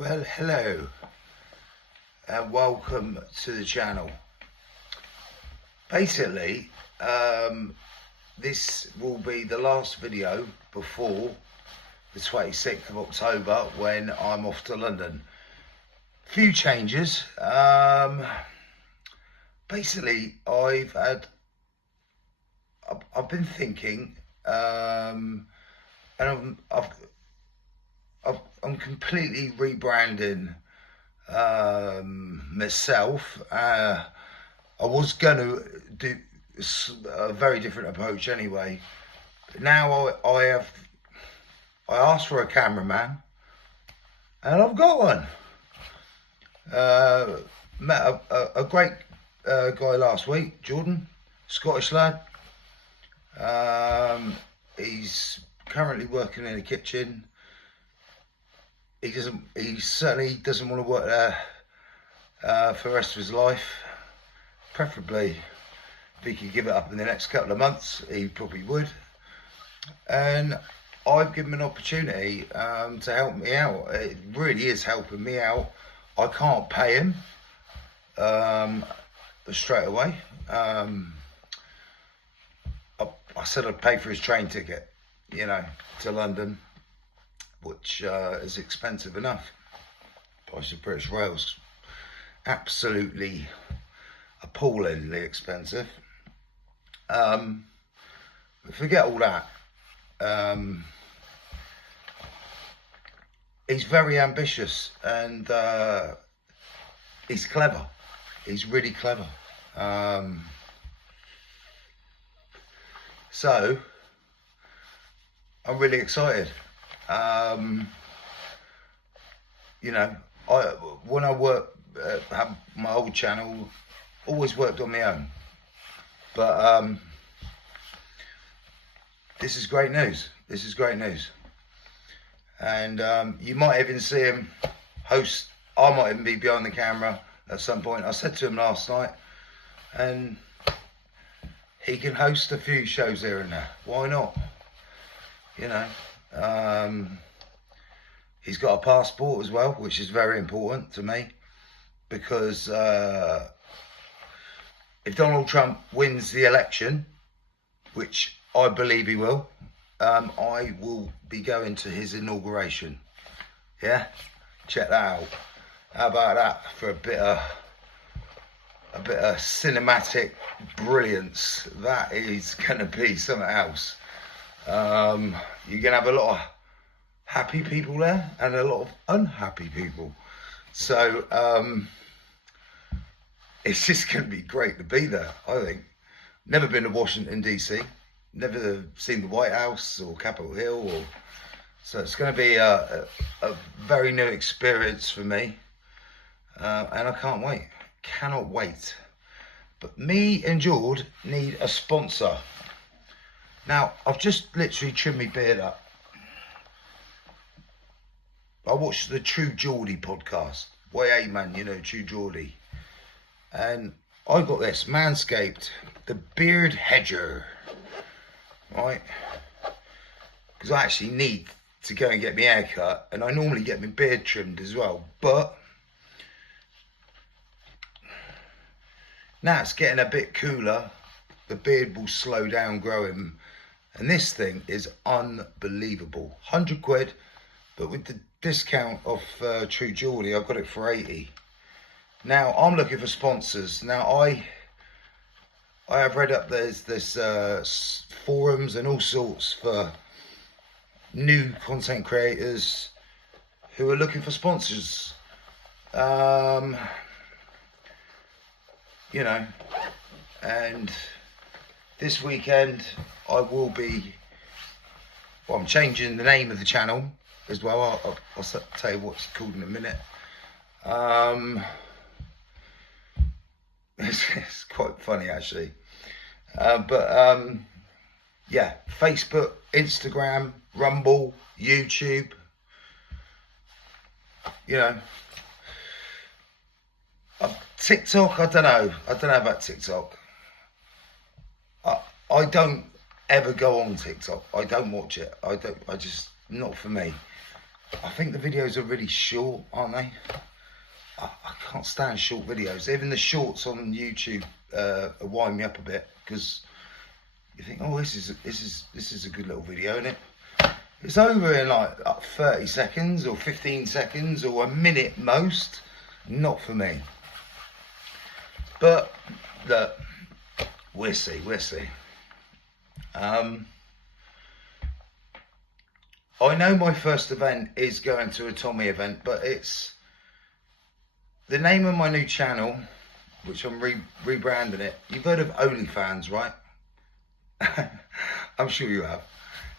Well, hello and welcome to the channel. Basically, this will be the last video before the 26th of October when I'm off to London. Few changes. Basically, I've been thinking, and I'm completely rebranding myself. I was going to do a very different approach anyway. But now I asked for a cameraman, and I've got one. Met a great guy last week, Jordan, Scottish lad. He's currently working in a kitchen. He certainly doesn't want to work there for the rest of his life. Preferably, if he could give it up in the next couple of months, he probably would. And I've given him an opportunity to help me out. It really is helping me out. I can't pay him straight away. I said I'd pay for his train ticket, to London, which is expensive enough. Price of British Rail's absolutely appallingly expensive. But forget all that. He's very ambitious and he's clever. He's really clever. So I'm really excited. When I had my old channel, always worked on my own. But this is great news. This is great news. And you might even see him host. I might even be behind the camera at some point. I said to him last night, and he can host a few shows here and there. Why not? He's got a passport as well, which is very important to me, because if Donald Trump wins the election, which I believe he will, I will be going to his inauguration. Yeah, check that out. How about that for a bit of cinematic brilliance? That is gonna be something else. You're gonna have a lot of happy people there and a lot of unhappy people. So it's just gonna be great to be there, I think. Never been to Washington DC, never seen the White House or Capitol Hill, so it's gonna be a very new experience for me, and I can't wait. Cannot wait. But me and George need a sponsor. Now, I've just literally trimmed my beard up. I watched the True Geordie podcast. YA man, True Geordie. And I got this, Manscaped, the beard hedger. Right? Because I actually need to go and get my hair cut. And I normally get my beard trimmed as well. But now it's getting a bit cooler. The beard will slow down growing. And this thing is unbelievable. 100 quid. But with the discount of True Geordie, I've got it for 80. Now, I'm looking for sponsors. Now, I have read up there's forums and all sorts for new content creators who are looking for sponsors. And this weekend I will be, I'm changing the name of the channel as well. I'll tell you what it's called in a minute. It's quite funny actually. Yeah, Facebook, Instagram, Rumble, YouTube, TikTok, I don't know about TikTok. I don't ever go on TikTok. I don't watch it. Not for me. I think the videos are really short, aren't they? I can't stand short videos. Even the shorts on YouTube wind me up a bit, because you think, oh, this is a good little video, isn't it? It's over in like 30 seconds or 15 seconds or a minute most. Not for me. But look, we'll see. I know my first event is going to a Tommy event, but it's the name of my new channel, which I'm rebranding it. You've heard of OnlyFans, right? I'm sure you have.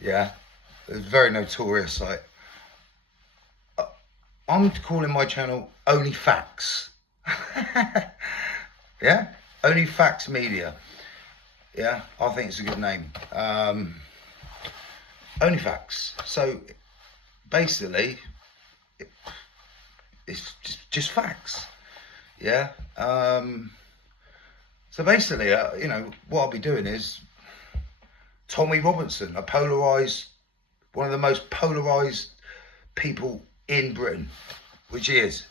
Yeah, it's a very notorious site. I'm calling my channel Only Facts. Yeah, Only Facts Media. Yeah, I think it's a good name. Only Facts. So basically, it's just facts. Yeah. So basically, you know, what I'll be doing is Tommy Robinson, one of the most polarised people in Britain, which he is.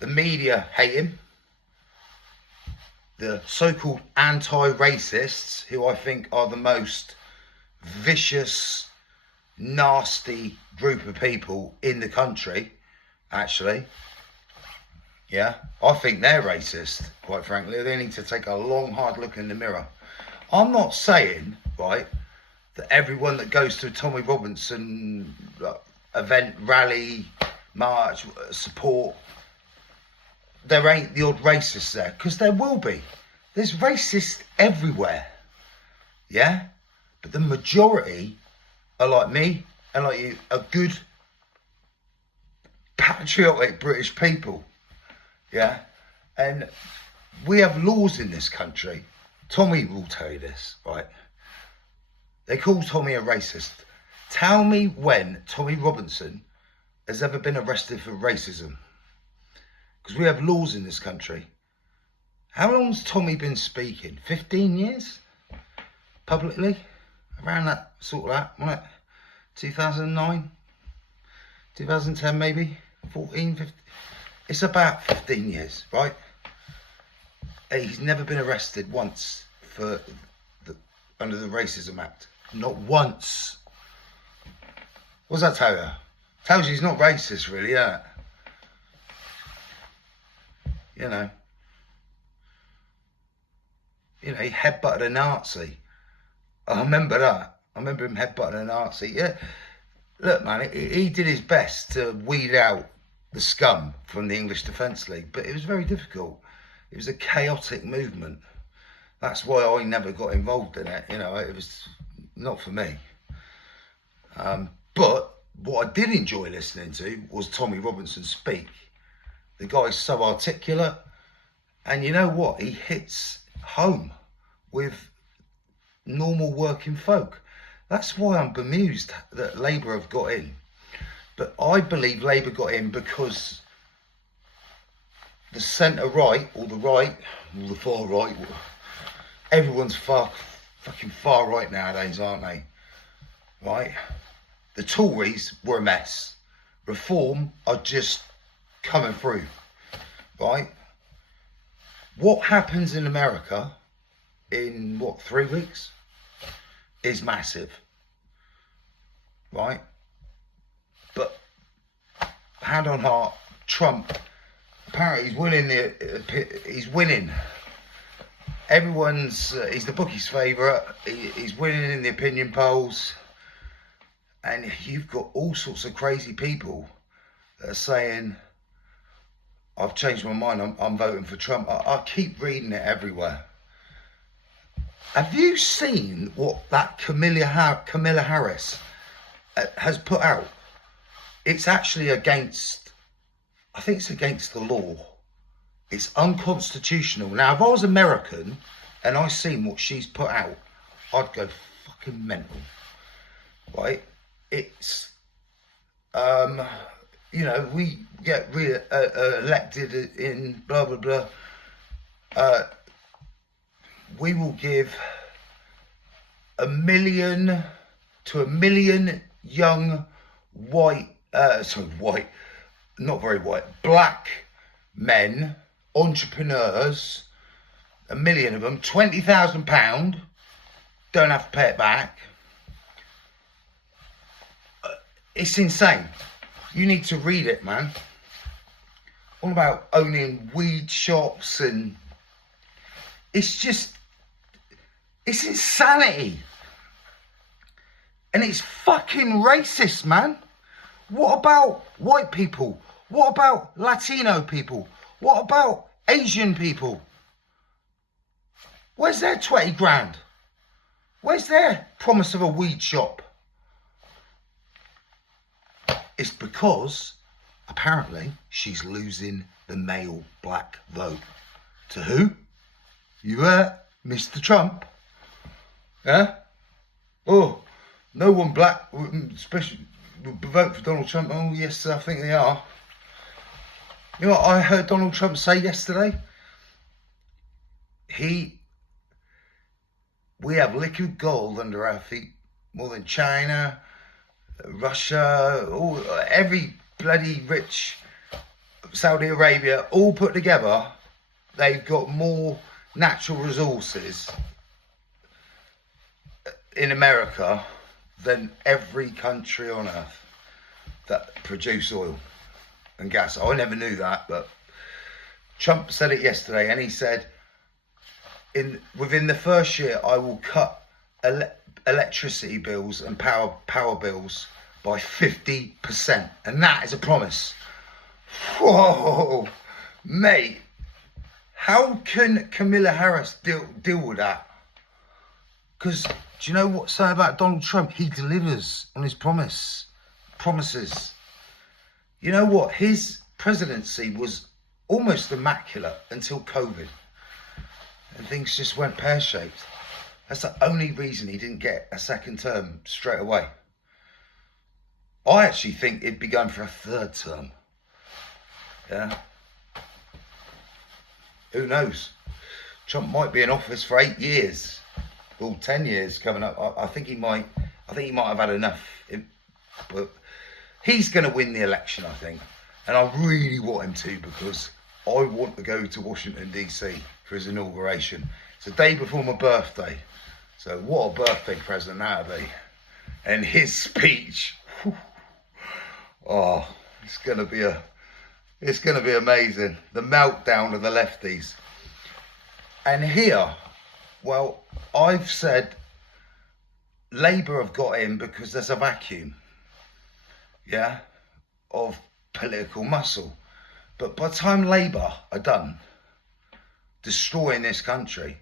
The media hate him. The so-called anti-racists, who I think are the most vicious, nasty group of people in the country, actually. Yeah, I think they're racist, quite frankly. They need to take a long, hard look in the mirror. I'm not saying, right, that everyone that goes to a Tommy Robinson event, rally, march, support, there ain't the odd racist there, because there will be. There's racists everywhere. Yeah? But the majority are like me and like you, are good, patriotic British people. Yeah? And we have laws in this country. Tommy will tell you this, right? They call Tommy a racist. Tell me when Tommy Robinson has ever been arrested for racism. Because we have laws in this country. How long's Tommy been speaking? 15 years? Publicly? Around that, sort of that, wasn't it? 2009? 2010 maybe? 14, 15? It's about 15 years, right? He's never been arrested once for under the Racism Act. Not once. What does that tell you? Tells you he's not racist, really, yeah. You know, he headbutted a Nazi. I remember that. I remember him headbutting a Nazi. Yeah, look, man, he did his best to weed out the scum from the English Defence League, but it was very difficult. It was a chaotic movement. That's why I never got involved in it. You know, it was not for me. But what I did enjoy listening to was Tommy Robinson speak. The guy's so articulate, and you know what? He hits home with normal working folk. That's why I'm bemused that Labour have got in. But I believe Labour got in because the centre-right, or the right, or the far-right, everyone's fucking far-right nowadays, aren't they? Right? The Tories were a mess. Reform are just coming through, right? What happens in America in, 3 weeks is massive, right? But hand on heart, Trump, apparently he's winning. Everyone's, he's the bookie's favourite. He's winning in the opinion polls. And you've got all sorts of crazy people that are saying, I've changed my mind, I'm voting for Trump. I keep reading it everywhere. Have you seen what that Camilla Harris has put out? It's actually against, I think it's against the law. It's unconstitutional. Now, if I was American and I seen what she's put out, I'd go fucking mental, right? It's, you know, we get elected in blah, blah, blah. We will give 1 million to 1 million young white, not very white, black men, entrepreneurs, 1 million of them, £20,000, don't have to pay it back. It's insane. You need to read it, man. All about owning weed shops, and it's insanity. And it's fucking racist, man. What about white people? What about Latino people? What about Asian people? Where's their 20 grand? Where's their promise of a weed shop? It's because, apparently, she's losing the male black vote. To who? You heard? Mr. Trump. Yeah? Oh, no one black, especially, vote for Donald Trump. Oh, yes, I think they are. You know what I heard Donald Trump say yesterday? We have liquid gold under our feet, more than China, Russia, every bloody rich, Saudi Arabia, all put together. They've got more natural resources in America than every country on earth that produce oil and gas. I never knew that, but Trump said it yesterday, and he said, within the first year, I will cut electricity bills and power bills by 50%, and that is a promise. Whoa, mate, how can Kamala Harris deal with that? Because do you know what's so about Donald Trump? He delivers on his promises. You know what? His presidency was almost immaculate until COVID, and things just went pear-shaped. That's the only reason he didn't get a second term straight away. I actually think he'd be going for a third term. Yeah. Who knows? Trump might be in office for 8 years, or 10 years coming up. I think he might have had enough. But he's going to win the election, I think, and I really want him to, because I want to go to Washington DC for his inauguration. It's the day before my birthday, so what a birthday present that'd be. And his speech, whew, oh, it's going to be amazing. The meltdown of the lefties. And here, well, I've said Labour have got in because there's a vacuum, yeah, of political muscle. But by the time Labour are done destroying this country,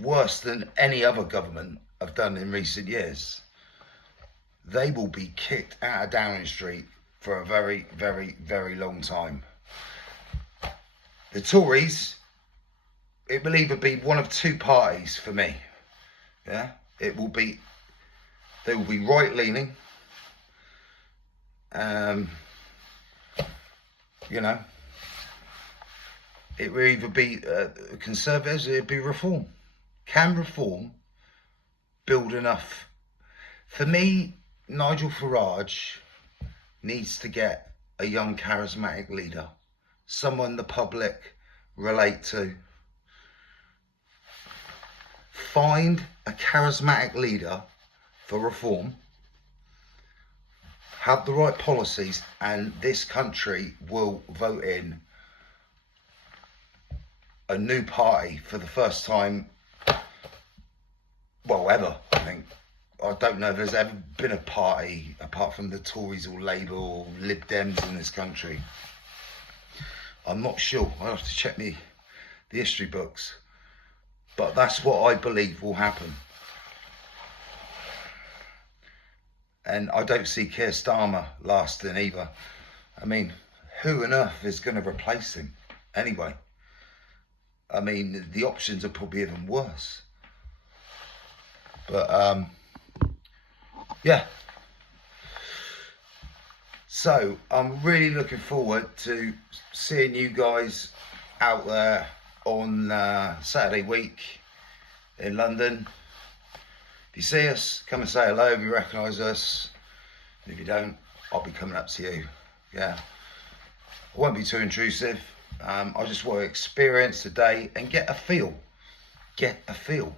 worse than any other government have done in recent years, they will be kicked out of Downing Street for a very, very, very long time. The Tories, it will either be one of two parties for me. Yeah, they will be right-leaning. You know, it will either be Conservatives, or it'll be Reform. Can Reform build enough? For me, Nigel Farage needs to get a young charismatic leader, someone the public relate to. Find a charismatic leader for Reform, have the right policies, and this country will vote in a new party for the first time, well, ever, I think. I don't know if there's ever been a party, apart from the Tories or Labour or Lib Dems in this country. I'm not sure. I'll have to check the history books. But that's what I believe will happen. And I don't see Keir Starmer lasting either. I mean, who on earth is going to replace him anyway? I mean, the options are probably even worse. But, yeah. So, I'm really looking forward to seeing you guys out there on Saturday week in London. If you see us, come and say hello if you recognise us. And if you don't, I'll be coming up to you. Yeah. I won't be too intrusive. I just want to experience the day and get a feel. Get a feel.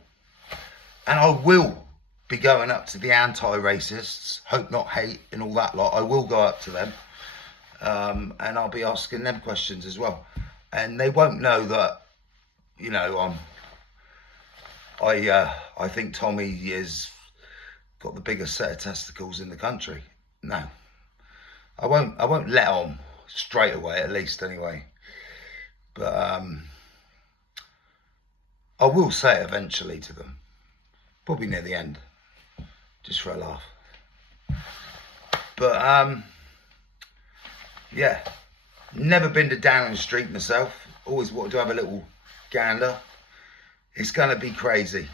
And I will be going up to the anti-racists, hope not hate and all that lot. I will go up to them. And I'll be asking them questions as well. And they won't know that, you know, I think Tommy has got the biggest set of testicles in the country. No. I won't let on straight away, at least anyway. But I will say it eventually to them. Probably near the end. Just for a laugh. But yeah. Never been to Downing Street myself. Always wanted to have a little gander. It's going to be crazy.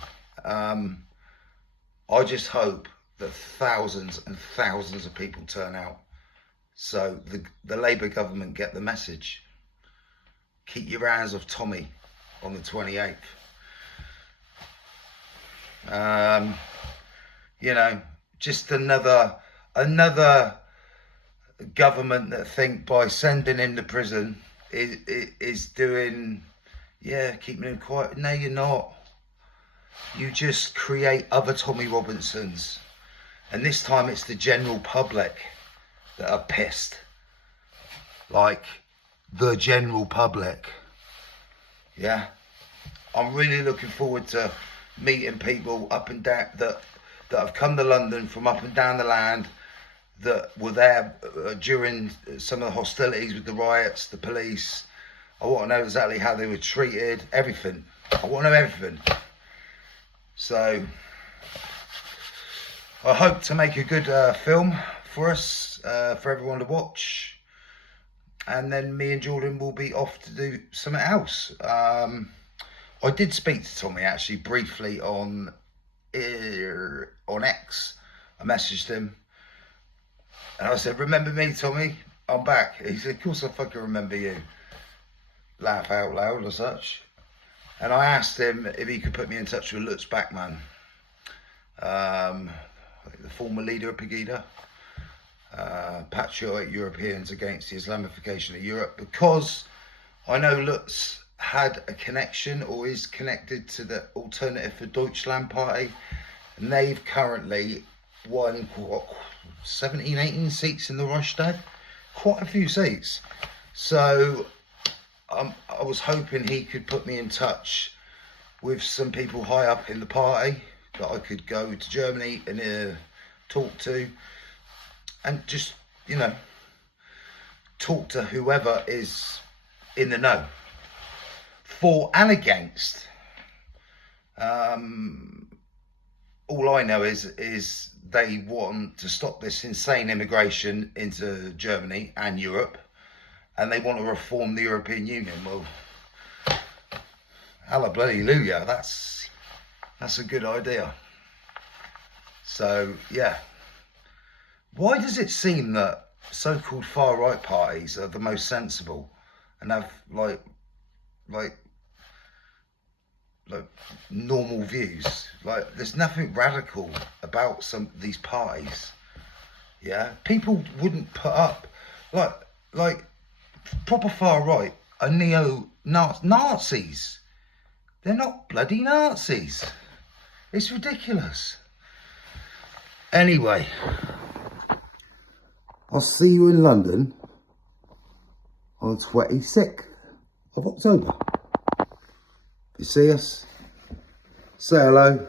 I just hope that thousands and thousands of people turn out. So the Labour government get the message. Keep your hands off Tommy on the 28th. You know, just another government that think by sending him to prison is doing, yeah, keeping him quiet. No, you're not. You just create other Tommy Robinsons. And this time it's the general public that are pissed. Like, the general public. Yeah. I'm really looking forward to meeting people up and down that have come to London from up and down the land, that were there during some of the hostilities with the riots, the police. I want to know exactly how they were treated, everything. I want to know everything. So I hope to make a good film for us, for everyone to watch. And then me and Jordan will be off to do something else. I did speak to Tommy actually briefly on X. I messaged him and I said, "Remember me, Tommy? I'm back." He said, "Of course I fucking remember you." Laugh out loud or such. And I asked him if he could put me in touch with Lutz Backman, the former leader of Pegida. Patriotic Europeans Against the Islamification of Europe, because I know Lutz had a connection or is connected to the Alternative for Deutschland party, and they've currently won 17, 18 seats in the Reichstag, quite a few seats. So I was hoping he could put me in touch with some people high up in the party that I could go to Germany and talk to, and just, you know, talk to whoever is in the know, for and against. All I know is they want to stop this insane immigration into Germany and Europe, and they want to reform the European Union. Well, hallelujah, that's a good idea. So yeah. Why does it seem that so-called far-right parties are the most sensible and have like normal views? Like, there's nothing radical about some of these parties. Yeah, people wouldn't put up like proper far-right are neo-Nazis. They're not bloody Nazis. It's ridiculous. Anyway, I'll see you in London on the 26th of October. If you see us, say hello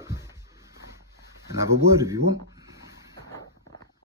and have a word if you want.